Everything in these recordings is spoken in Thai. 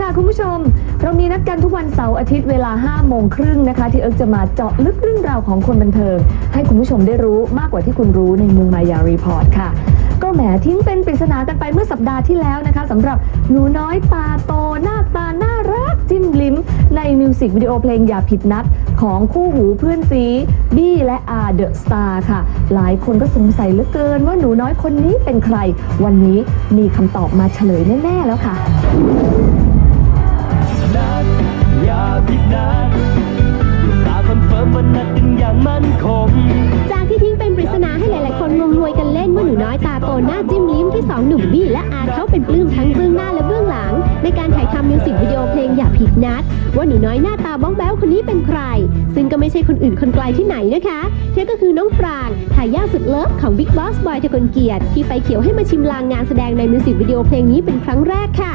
ค่ะคุณผู้ชม เรามีนัดกันทุกวันเสาร์อาทิตย์เวลา5โมงครึ่งนะคะ ที่เอิร์กจะมาเจาะลึกเรื่องราวของคนบันเทิง ให้คุณผู้ชมได้รู้มากกว่าที่คุณรู้ในมุมมายารีพอร์ตค่ะ ก็แหมทิ้งเป็นปริศนากันไปเมื่อสัปดาห์ที่แล้วนะคะสำหรับหนูน้อยตาโตหน้าตาน่ารักจิ้มลิ้ม ในมิวสิกวิดีโอเพลงอย่าผิดนัดของคู่หูเพื่อนซีบี้และอาเดอะสตาร์ค่ะ หลายคนก็สงสัยเหลือเกินว่าหนูน้อยคนนี้เป็นใคร วันนี้มีคำตอบมาเฉลยแน่ ๆ แล้วค่ะ อย่าผิดนัดลูกตาคอนเฟิร์มว่านัดกันอย่างมั่นคง จากที่ทิ้งเป็นปริศนาให้หลาย ๆ คนงงงวยกันเล่นว่าหนูน้อยตาโตหน้าจิ้มลิ้มที่สองหนุ่มบี้และอาเขาเป็นปลื้มทั้งเบื้องหน้าและเบื้องหลัง ในการถ่ายทำมิวสิกวิดีโอเพลงอย่าผิดนัด ว่าหนูน้อยหน้าตาบ้องแบ้วคนนี้เป็นใคร ซึ่งก็ไม่ใช่คนอื่นคนไกลที่ไหนนะคะเธอก็คือน้องปรางทายาทสุดเลิฟของ Big Boss Boy ทะกลเกียรติที่ไฟเขียวให้มาชิมลางงานแสดงในมิวสิกวิดีโอเพลงนี้เป็นครั้งแรกค่ะ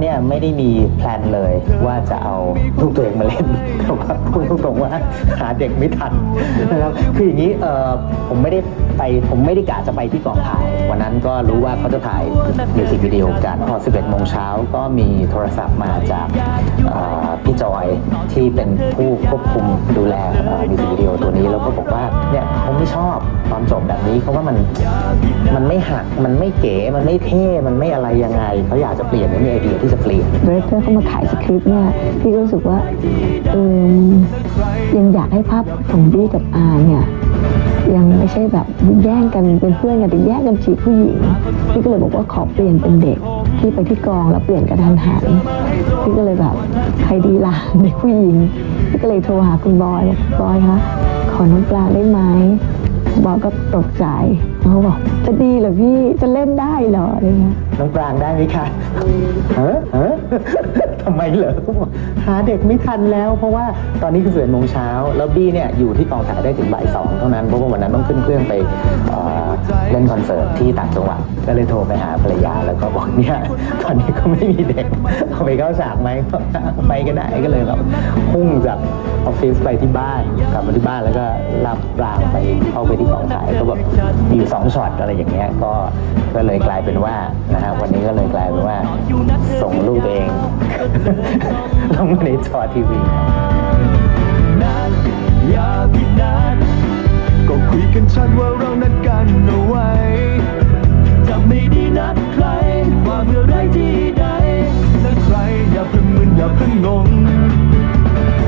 เนี่ยไม่ได้มีแพลนเลยว่าจะเอาลูกตัวเองมาเล่นแต่ว่าพูดตรงๆว่าหาเด็กไม่ทันนะครับคืออย่างนี้เออผมไม่ได้ไปผมไม่ได้กะจะไปที่กองถ่าย วันนั้นก็รู้ว่าเขาจะถ่ายมิวสิกวิดีโอกันพอ 11โมงเช้าก็มีโทรศัพท์มาจากพี่จอยที่เป็นผู้ควบคุมดูแลมิวสิกวิดีโอตัวนี้แล้วก็บอกว่าเนี่ยเขาไม่ชอบตอนจบแบบนี้เขาว่ามันมันไม่หักมันไม่เก๋มันไม่เท่มันไม่อะไรยังไงเขาอยากจะเปลี่ยนมีไอเดียที่จะเปลี่ยนดีเรคเตอร์เข้ามาขายสคริปต์เนี่ยพี่ก็รู้สึกว่าเออยังอยากให้ภาพของบี้กับอาเนี่ยยังไม่ใช่แบบแย่งกันเป็นเพื่อนกันแต่แย่งกันจีบผู้หญิงพี่ก็เลยบอกว่าขอเปลี่ยนเป็นเด็กที่ไปที่กองแล้วเปลี่ยนกระทันหันพี่ก็เลยแบบใครดีล่ะเด็กผู้หญิงพี่ก็เลยโทรหาคุณบอยบอกบอยคะขอน้องปลาได้ไหม บอกก็ตกใจเขาบอกจะดีเหรอพี่จะเล่นได้เหรออะไรเงี้ยน้องปรางได้ไหมคะเฮ้เฮ้ทำไมเหรอเขาบอกหาเด็กไม่ทันแล้ว เพราะว่าตอนนี้คือสิบเอ็ดโมงเช้าแล้วบี้เนี่ยอยู่ที่กองถ่ายได้ถึงบ่ายสองเท่านั้นเพราะว่าวันนั้นต้องขึ้นเครื่องไปเอ่อ เล่นคอนเสิร์ตที่ต่างจังหวัดก็เลยโทรไปหาภรรยาแล้วก็บอกเนี่ยตอนนี้ก็ไม่มีเด็กเอาไปเข้าฉากไหมไปก็ได้ก็เลยแบบพุ่งจากออฟฟิศไปที่บ้านกลับมาที่บ้านแล้วก็รับรางไปเข้าไปที่กองถ่ายก็แบบอยู่สองช็อตอะไรอย่างเงี้ยก็ก็เลยกลายเป็นว่านะฮะวันนี้ก็เลยกลายเป็นว่า ส่งลูกตัวเองลงมาในจอทีวีนัดอย่าผิดนัดก็ คุยกันชัดว่าเรานัดกันเอาไว้จะไม่ได้นัดใคร ว่าเมื่อไรที่ใดและใครอย่าเพิ่งมึนอย่าเพิ่งงง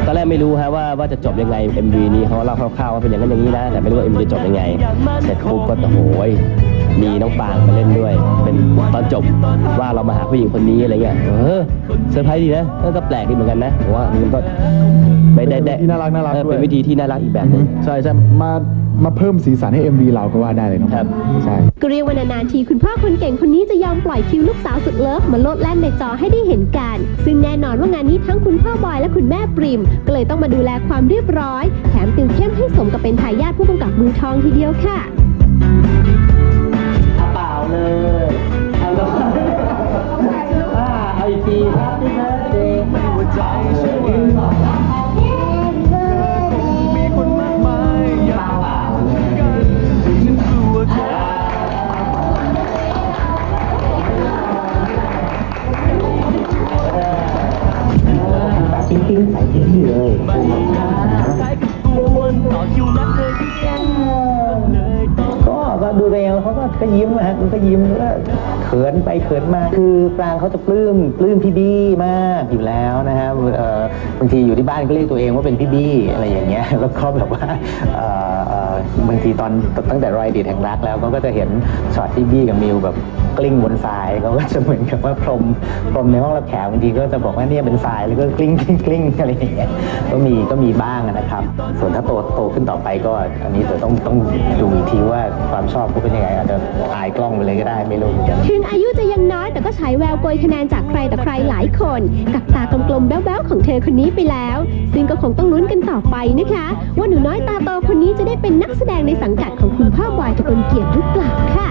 ตอนแรกไม่รู้ฮะว่าว่าจะจบยังไง MV นี้เขาเล่าคร่าวๆว่าเป็นอย่างนั้นอย่างนี้นะแต่ไม่รู้ว่า MV จะจบยังไง เสร็จปุ๊บก็โอ้โหยมีน้องปางมาเล่นด้วย เป็นตอนจบว่าเรามาหาผู้หญิงคนนี้อะไรเงี้ยเออเซอร์ไพรส์ดีนะเออก็แปลกดีเหมือนกันนะผมว่ามันก็ได้ได้ได้ที่น่ารักน่ารักเออด้วยเป็นวิธีที่น่ารักอีกแบบหนึงใช่ใช่มา มาเพิ่มสีสันให้ MV เราก็ว่าได้เลยเนาะครับ ใช่ ก็เรียกว่านานๆทีคุณพ่อคนเก่งคนนี้จะยอมปล่อยคิวลูกสาวสุดเลิฟมาโลดแล่นในจอให้ได้เห็นกัน ซึ่งแน่นอนว่างานนี้ทั้งคุณพ่อบอยและคุณแม่ปริม ก็เลยต้องมาดูแลความเรียบร้อย แถมติวเข้มให้สมกับเป็นทายาทผู้กำกับมือทองทีเดียวค่ะ ก็ยิ้มนะฮะมันก็ยิ้มแล้วก็เขินไปเขินมาคือปรางเขาจะปลื้มปลื้มพี่บี้มากอยู่แล้วนะฮะบางทีอยู่ที่บ้านก็เรียกตัวเองว่าเป็นพี่บี้อะไรอย่างเงี้ยแล้วก็แบบว่าบางทีตอนตั้งแต่รอยดีดแห่งรักแล้วเขาก็จะเห็นช็อตที่บี้กับมิวแบบกลิ้งบนทรายเขาก็จะเหมือนกับว่าพรมพรมในห้องรับแขกบางทีก็จะบอกว่าเนี่ยเป็นทรายแล้วก็กลิ้งกลิ้งกลิ้งอะไรอย่างเงี้ยก็มีก็มีบ้าง นะครับ ส่วนถ้าโตโตขึ้นต่อไปก็อันนี้เดี๋ยวต้องต้องดูอีกทีว่าความชอบเขาเป็นยังไงอาจจะอายกล้องไปเลยก็ได้ไม่รู้เหมือนกันถึงอายุจะยังน้อยแต่ก็ฉายแววโกยคะแนนจากใครต่อใครหลายคน กับตากลมๆแบ๊วๆของเธอคนนี้ไปแล้ว ซึ่งก็คงต้องลุ้นกันต่อไปนะคะ ว่าหนูน้อยตาโตคนนี้จะได้เป็นนักแสดงในสังกัดของคุณพ่อบอยตะกลเกียรติหรือเปล่าค่ะ